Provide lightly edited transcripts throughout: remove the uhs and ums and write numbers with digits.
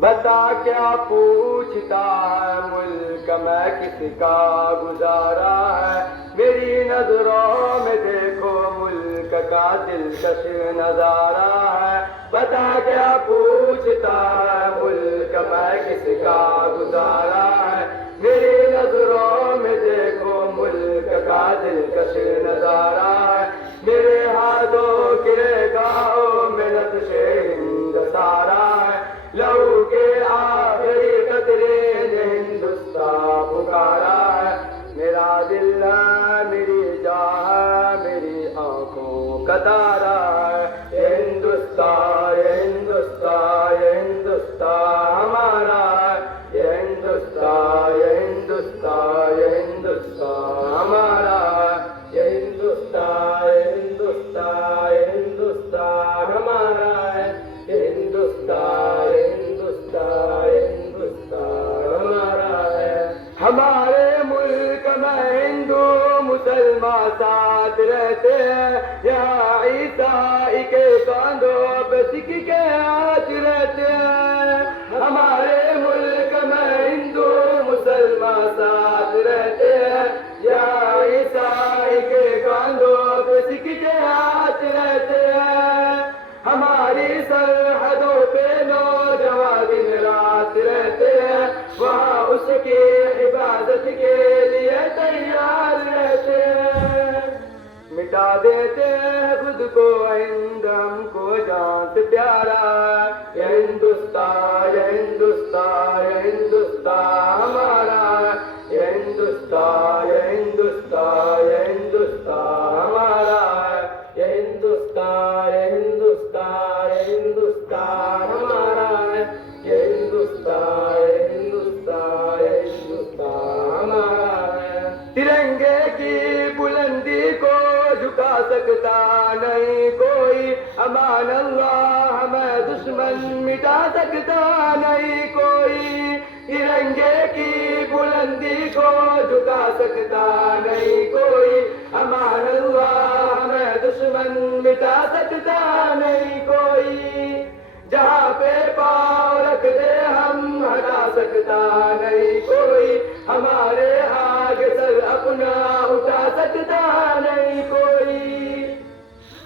بتا کیا پوچھتا ہے ملک میں کس کا گزارا ہے، میری نظروں میں دیکھو ملک کا دلکش نظارہ ہے۔ بتا کیا پوچھتا ہے ملک میں کس کا گزارا ہے، میری نظروں میں دیکھو ملک کا دلکش نظارہ ہے۔ میرے ہاتھوں کے گاؤں میں نقش ہند سارا ہے، لہو کے آخری قطرے نے ہندوستان پکارا ہے۔ میرا دل ہے، میری جان ہے، میری آنکھوں کا تارا ہے۔ یہ ہندوستان، یہ ہندوستان، یہ ہندوستان ہمارا ہے۔ یہ ہندوستان، یہ ہندوستان، یہ ہندوستان ہمارا ہے۔ یہ ہندوستان، یہ ہندوستان، یہ ہندوستان ہمارا ہے۔ یہ ہندوستان، یہ ہندوستان، یہ ہندوستان ہمارا ہے۔ ہمارے ملک میں ہندو مسلمان ساتھ رہتے ہیں، یہاں عیسائی کے کاندھوں پہ سکھ کے ہاتھ رہتے ہیں۔ ہمارے ملک میں ہندو مسلمان ساتھ رہتے ہیں، یہاں عیسائی کے کاندھوں پہ سکھ کے ہاتھ رہتے ہیں۔ ہماری سرحدوں پہ نوجوان دن رات رہتے ہیں، وہاں اس کی حفاظت کے لیے تیار رہتے ہیں۔ مٹا دیتے ہیں خود کو ہند ہم کو جان سے پیارا ہے۔ یہ ہندوستان، یہ ہندوستان، یہ ہندوستان ہمارا ہے۔ یہ ہندوستان، یہ ہندوستان، یہ ہندوستان ہمارا ہے۔ یہ ہندوستان، یہ ہندوستان، یہ ہندوستان ہمارا ہے۔ یہ ہندوستان، یہ ہندوستان، یہ ہندوستان ہمارا ہے۔ ترنگے کی بلندی کو جھکا سکتا نہیں کوئی، امان اللہ ہمیں دشمن مٹا سکتا نہیں کوئی۔ ترنگے کی بلندی کو جھکا سکتا نہیں کوئی، امان اللہ ہمیں دشمن مٹا سکتا نہیں کوئی۔ جہاں پہ پاؤں رکھ دے ہم ہٹا سکتا نہیں کوئی، ہمارے آگے سر اپنا اٹھا سکتا نہیں کوئی۔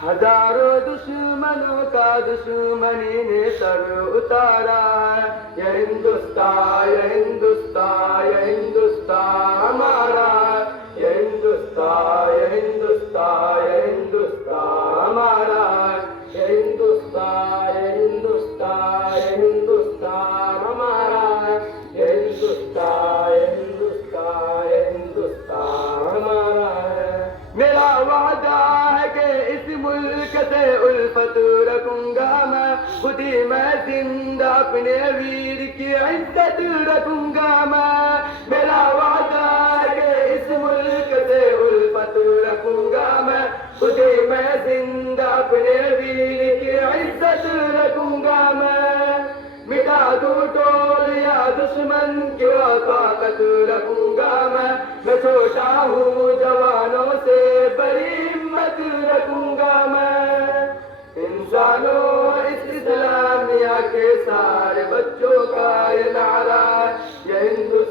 ہزاروں دشمنوں کا دشمنی نے سر اتارا ہے۔ یہ ہندوستان، یہ ہندوستان، یہ ہندوستان ہمارا ہے۔ یہ ہندوستان، یہ ہندوستان، یہ ہندوستان ہمارا ہے۔ یہ ہندوستان، یہ ہندوستان، یہ ہندوستان ہمارا ہے۔ یہ ہندوستان، یہ ہندوستان، یہ ہندوستان ہمارا ہے۔ میرا وعدہ ہے کہ اس ملک سے الفت رکھوں گا میں، خود ہی میں زندہ اپنے ویر کی عزت رکھوں گا میں۔ میرا وعدہ ہے کہ اس ملک سے الفت رکھوں گا میں، خود ہی میں زندہ اپنے ویر کی عزت رکھوں گا میں۔ مٹا دوں ٹول یا دشمن کی طاقت رکھوں گا میں چھوٹا ہوں جوانوں سے بڑی ہمت رکھوں گا میں۔ انسانوں اس اسلامیہ کے سارے بچوں کا یہ نعرہ ہے، یہ ہندوستان